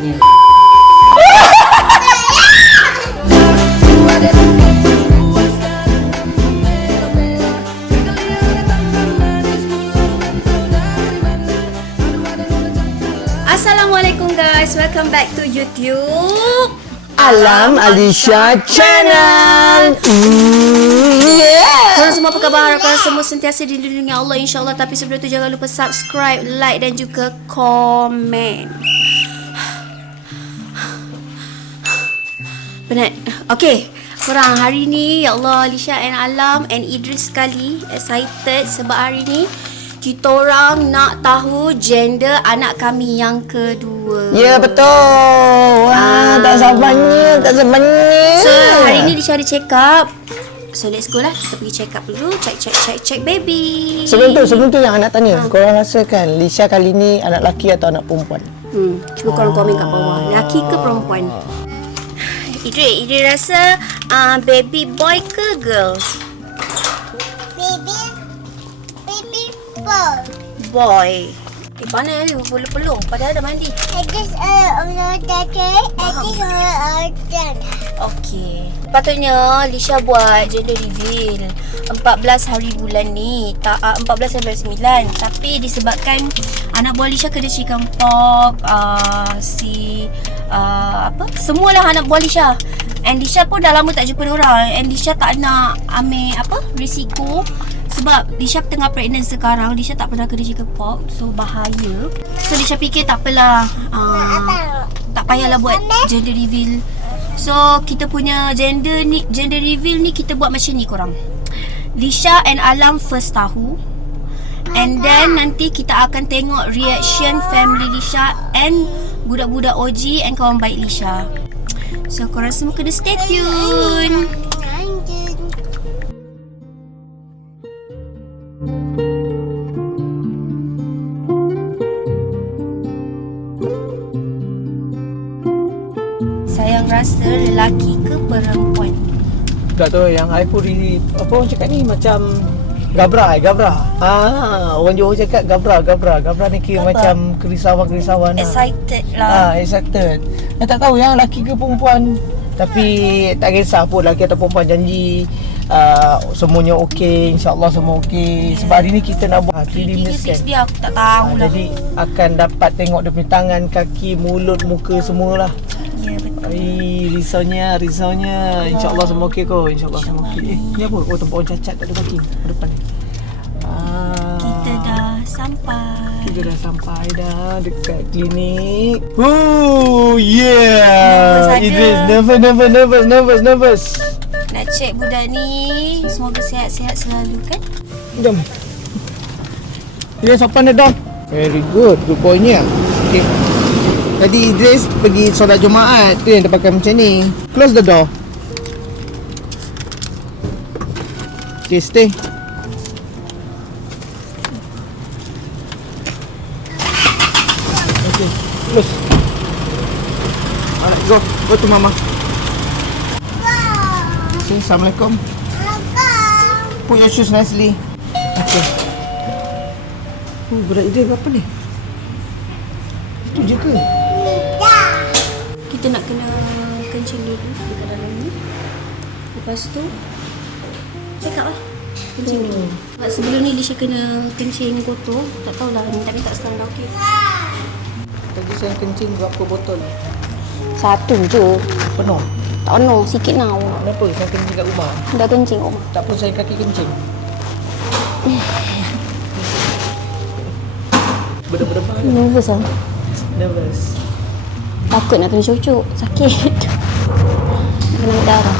sikitnya. Assalamualaikum guys, welcome back to YouTube Alam Alisha Channel. Korang semua apa khabar? Korang semua sentiasa dilindungi Allah insyaAllah. Tapi sebelum tu jangan lupa subscribe, like dan juga komen. Penat. Okay, korang hari ni ya Allah, Alisha and Alam and Idris sekali excited sebab hari ni kita orang nak tahu gender anak kami yang kedua. Ya, betul. Wah, tak sabarnya. So hari ni Lisha ada check up. So let's go lah. Kita pergi check up dulu. Check baby. Sebelum tu yang anak tanya, korang rasakan Lisha kali ni anak lelaki atau anak perempuan? Cuba korang komen kat bawah. Lelaki ke perempuan? Idris rasa baby boy ke girl? Boy. Panas ni peluk-peluk padahal dah mandi. Okey. Patutnya Lisha buat gender reveal 14 hari bulan ni, 14 hari bulan 9. Tapi disebabkan anak buah Lisha kena chicken pox, semualah anak buah Lisha. And Lisha pun dah lama tak jumpa diorang. And Lisha tak nak ambil risiko. Sebab Lisha tengah pregnant sekarang. Lisha tak pernah kena chicken pox, so bahaya. So Lisha fikir tak apalah, tak payahlah buat gender reveal. So kita punya gender reveal ni kita buat macam ni korang. Lisha and Alam first tahu. And then nanti kita akan tengok reaction family Lisha and budak-budak OG and kawan baik Lisha. So korang semua kena stay tune. Sayang rasa lelaki ke perempuan? Tak tahu, yang I pun apa orang cakap ni macam Gabra. Orang Johor cakap Gabra ni kira macam kerisauan lah. Excited lah. Excited. I tak tahu yang lelaki ke perempuan. Tapi tak kisah pun lelaki atau perempuan, janji semuanya okey, insya-Allah semua okey. Sebab hari ni kita nak buat 3D scan. Dia aku tak tahu lah. Jadi akan dapat tengok dia punya tangan, kaki, mulut, muka semualah. Ya betul. Risaunya. InsyaAllah semua okey kot. InsyaAllah semua okey. Ni apa? Oh, tempat orang cacat tak ada parking depan ni. Kita dah sampai. Dekat klinik. Oh, yeah. Idris, nervous. Nak check budak ni. Semoga sihat-sihat selalu kan? Jom. Dia sopan dah. Very good boynya. Okay. Tadi Idris pergi solat Jumaat, tu yang dia pakai macam ni. Close the door. Okay, stay. Okay, close. Alright, go to mama. Okay, Assalamualaikum. Put your shoes nicely. Okay. Berat Idris berapa ni? Itu je ke? Kita nak kena kencing dulu dekat dalam ni. Lepas tu check up lah. Kencing dulu. Sebab sebelum ni Lisha kena kencing kotor. Tak tahulah, minta sekarang dah okey. Tadi saya kencing berapa botol? Satu je. Penuh? Tak penuh, sikit now. Kenapa? Saya kencing kat rumah. Dah kencing rumah. Tak perlu saya kaki kencing. Berdebar. Nervous lah. Nervous. Takut nak kena cucuk. Sakit. Nak kena ambil darah.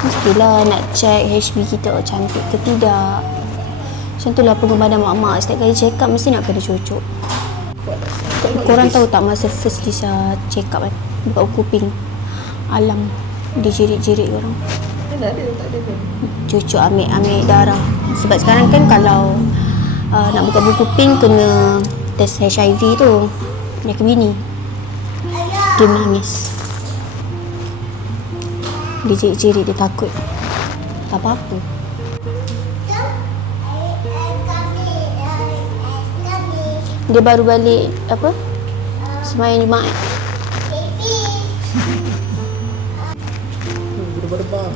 Mestilah nak check HB kita cantik ke tidak. Macam tu lah badan mak-mak. Setiap kali check up mesti nak kena cucuk. Korang tahu tak masa first Lisha check up kan? Buka kuping Alam. Dia jerit-jerit orang. Tak ada pun. Cucuk ambil darah. Sebab sekarang kan kalau nak buka buku kuping kena test HIV tu. Dia ke bini. Dia menangis. Dia jerit-jerit, dia takut. Tak apa-apa. Dia baru balik Semain Jumaat. Berdebar-debar.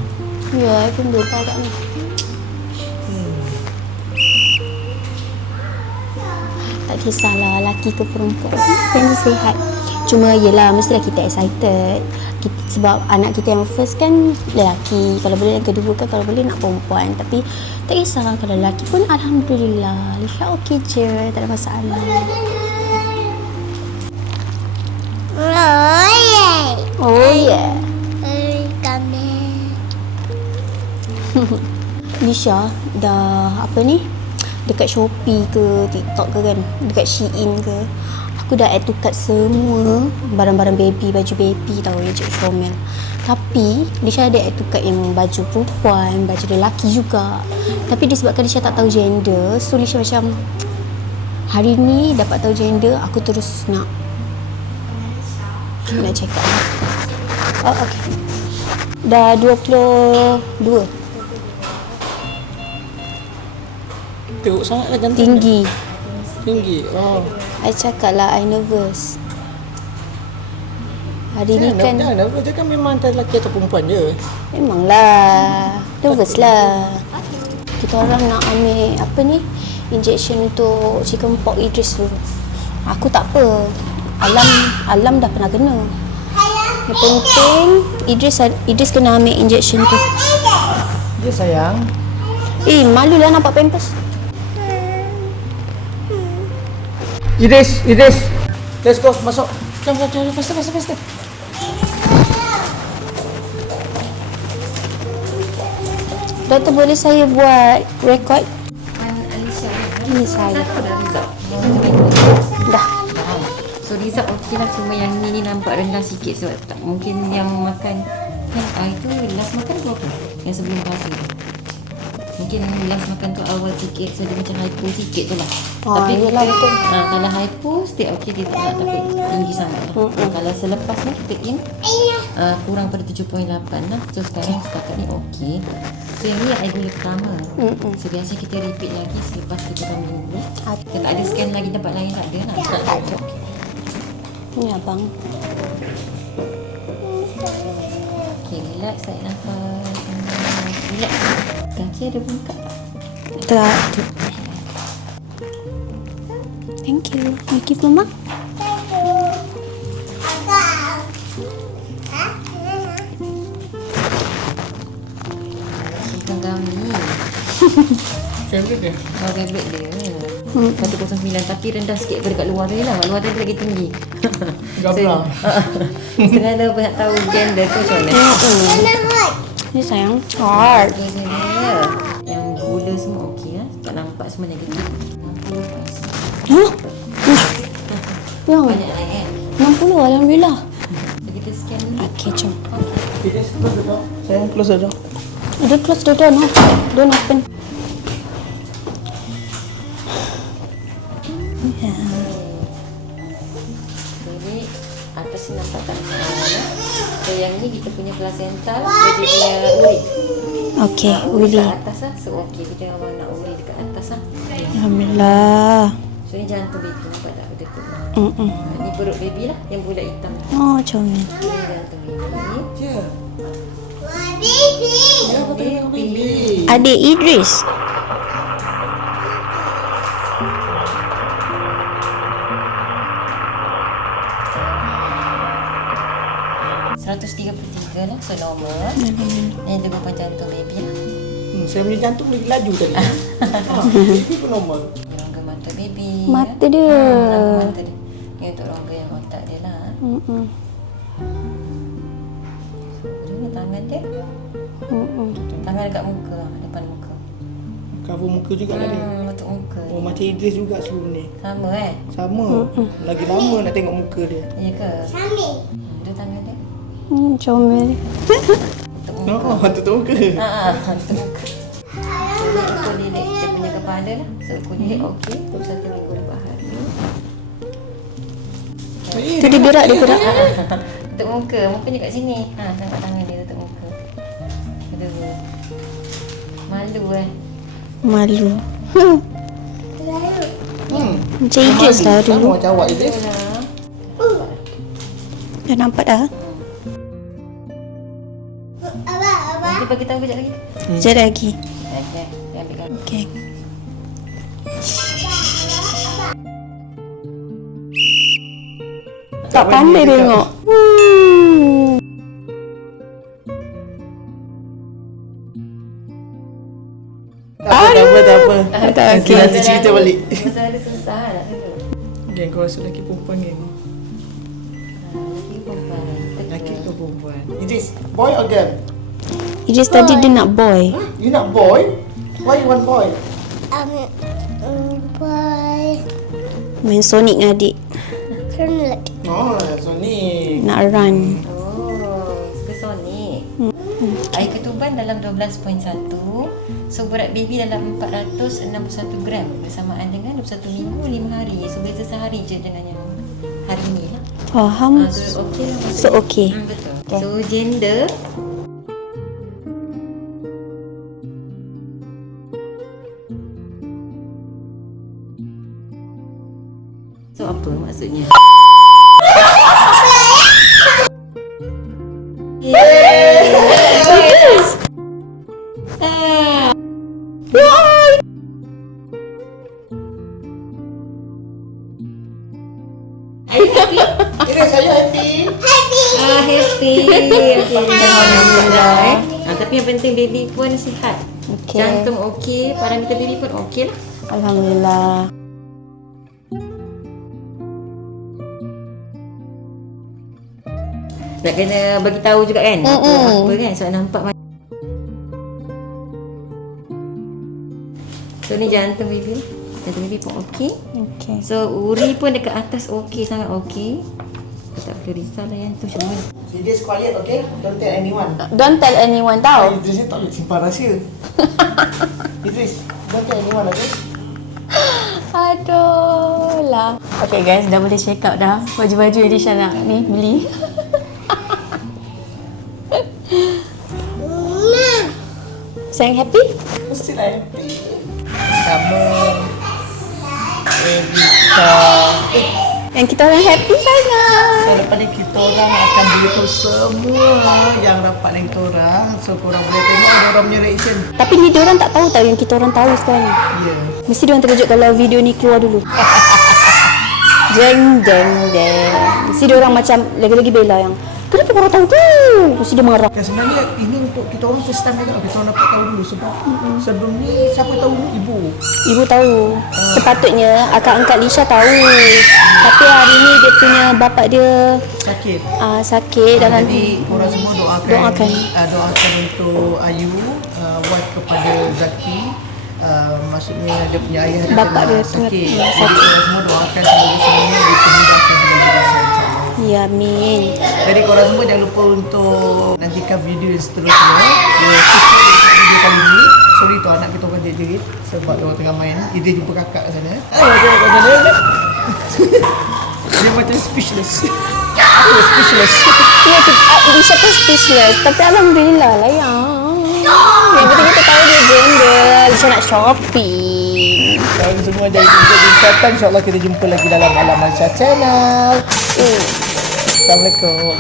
Ya, I pun lupa kat ni. Tak kisahlah lelaki ke perempuan, pengen sihat. Cuma yelah, mestilah kita excited kita, sebab anak kita yang first kan lelaki, kalau boleh yang kedua kan, kalau boleh nak perempuan. Tapi tak kisah, kalau lelaki pun Alhamdulillah, Lisha okey je, tak ada masalah. Oh yeah. Lisha dah apa ni, dekat Shopee ke TikTok ke kan, dekat Shein ke, aku dah add to cart semua barang-barang baby, baju baby tau, yang Cik Syomel. Tapi Lisha ada add to cart yang baju perempuan, baju lelaki juga. Tapi disebabkan Lisha tak tahu gender, so Lisha macam hari ni dapat tahu gender, aku terus nak check out. Oh okay, dah 22. Teruk sangat lah jantung. Tinggi. Oh. I cakap lah, I nervous. Hari ni kan Jangan nervous. Dia kan memang antara lelaki atau perempuan je. memanglah nervous lah. Kita orang nak ambil apa ni, injection untuk chicken pox Idris tu. Aku tak apa. Alam dah pernah kena. Yang penting Idris kena ambil injection tu. Dia sayang. Malu lah nampak pampers. Idris. Let's go, masuk. Jom, faster. Doktor, boleh saya buat rekod? Alicia. Ini saya. Satu dah result. Dah. So result okey lah, cuma yang ni nampak rendah sikit sebab tak mungkin yang makan kan itu last makan tu apa? Yang sebelum puasa tu. Mungkin yang last makan tu awal sikit, so dia macam hypo sikit tu lah. Tapi yelah, betul. kalau hypo still okey, dia tak nak takut tinggi sangat lah. Kalau selepas ni kita in kurang pada 7.8 lah. So sekarang setakat ni okey. So yang ni yang idol pertama. So biasa kita repeat lagi selepas 3 minggu. Kita tak ada scan lagi tempat lain, tak ada lah. Tak ada. Ni abang. Okay, relax, tarik nafas. Relax. Kaki ada bengkak tak? Tak ada. Thank you. You give mama? Bukan kami. Favorite dia. Oh, favorite dia. 109 tapi rendah sikit daripada kat luar dia lah. Kat luar dia lagi tinggi. Gablang. Setengah dah nak tahu gender tu macam mana. Ni sayang. Hard. Okay, saya. Yang gula semua okey lah. Tak nampak semua negatif. 60%. Huh? Yang Banyak naik 60, Alhamdulillah. So, kita scan ni. Okay, jom. Idris, close the door. Sayang, close the door. Dia close the door, no. Don't open. Jadi atas ni nampak tak? So yang ni kita punya placenta, dia punya urin. Okay, uli. Dekat atas lah. So okey, kita orang nak urin dekat atas lah. Alhamdulillah. So ni jantung baby, nampak tak? Dia tu. Mm-mm. Ni perut baby lah, yang bulat hitam. Oh, comel. Ni jantung baby. Ya. Dia baby. Adik Idris. lah, so normal. Yang degupan jantung baby lah. Saya punya jantung lagi laju tadi. Baby pun normal. Rongga mata baby. Mata dia. Rongga mata dia. Ini untuk rongga yang otak dia lah. Ini tangan dia. Tangan dekat muka, depan muka. Cover muka juga lah dia. Untuk muka. Oh, macam Idris juga sebelum ni. Sama Sama. Lagi lama nak tengok muka dia. Ya ke? Ada tangan dia. Comel. Untuk muka. Oh, tutup muka. Untuk muka. Jadi ukur lilit kita punya kepala lah. So ukur lilit okey. 21 minggu lepas hari. Tu dia gerak, dia gerak. Tutup muka. Mukanya kat sini. Tengok tangan dia tutup muka. Aduh. Malu Malu. Macam Idris lah dulu. Macam awak Idris. Dah nampak dah. Nanti bagi tahu kejap lagi. Sekejap lagi. Okay. Ambil gambar. Okay. Tak pandai tengok. Tak apa. Tak, Nanti okey. cerita balik. Masalah susah nak dulu. Geng, kau rasa lelaki perempuan geng? Lagi perempuan. Lelaki ke perempuan? Idris, boy or girl? Idris tadi dia nak boy. Huh? You nak boy? Why you want boy? Boy. Main Sonic dengan adik. Sonic. Oh, Sonic. Nak run. Oh, suka Sonic. Air ketuban dalam 12.1. So berat baby dalam 461 gram bersamaan dengan 21 minggu 5 hari. So beza sehari je dengan yang hari ni lah. Faham. So okey lah. So okey. Betul. So gender so apa maksudnya? Idris, saya happy. Happy. Okey, alhamdulillah. Tapi yang penting baby pun sihat. Okey. Jantung okey, parameter baby pun okey lah. Alhamdulillah. Nak kena bagi tahu juga kan apa kan sebab nampak so ni jantung baby. Jantung baby pun okey. Okey. So uri pun dekat atas okey, sangat okey. Tak perlu risau lah yang tu semua. Idris quiet, okay? Don't tell anyone. Don't tell anyone tau. Idris ni tak boleh simpan rahsia. Idris, don't tell anyone, okay? Aduh lah. Okay guys, dah boleh check out dah. Baju-baju Elisha nak ni beli. Sayang happy? Mestilah happy. Sama Evita. Yang kita orang happy sangat. Selepas ni kita orang akan beritahu semua yang rapat dengan kita orang. So korang boleh tengok orang punya reaction. Tapi ni diorang tak tahu tau yang kita orang tahu sekarang. Ya. Mesti diorang terkejut kalau video ni keluar dulu. Jeng jeng jeng. Mesti diorang macam lagi-lagi bela yang kenapa korang tahu tu? Mesti dia marah. Dan sebenarnya ini untuk kita orang first time juga kita orang dapat tahu dulu sebab sebelum ni siapa tahu dulu? Ibu. Ibu tahu. Sepatutnya akak angkat Lisha tahu. Tapi hari ni dia punya bapak dia Sakit. sakit dan Jadi korang semua doakan Doakan. untuk Ayu, wife kepada Zaki. Maksudnya dia punya ayah dia Bapak tengah dia sakit. tengah Jadi korang semua doakan semoga semuanya dipermudahkan segala urusan, insyaAllah. ya amin. Jadi korang semua jangan lupa untuk nantikan video yang seterusnya. Video kali ni. Sorry tu anak kita orang jerit-jerit sebab dia orang tengah main. Dia jumpa kakak kat sana. Dia macam speechless. Aku speechless. Ya, Lisha pun speechless. Tapi alhamdulillah lah ya. Yang penting kita tahu dia gender. Lisha nak shopping. Korang semua jadi kesihatan. InsyaAllah kita jumpa lagi dalam Alam Aisyah Channel. Assalamualaikum.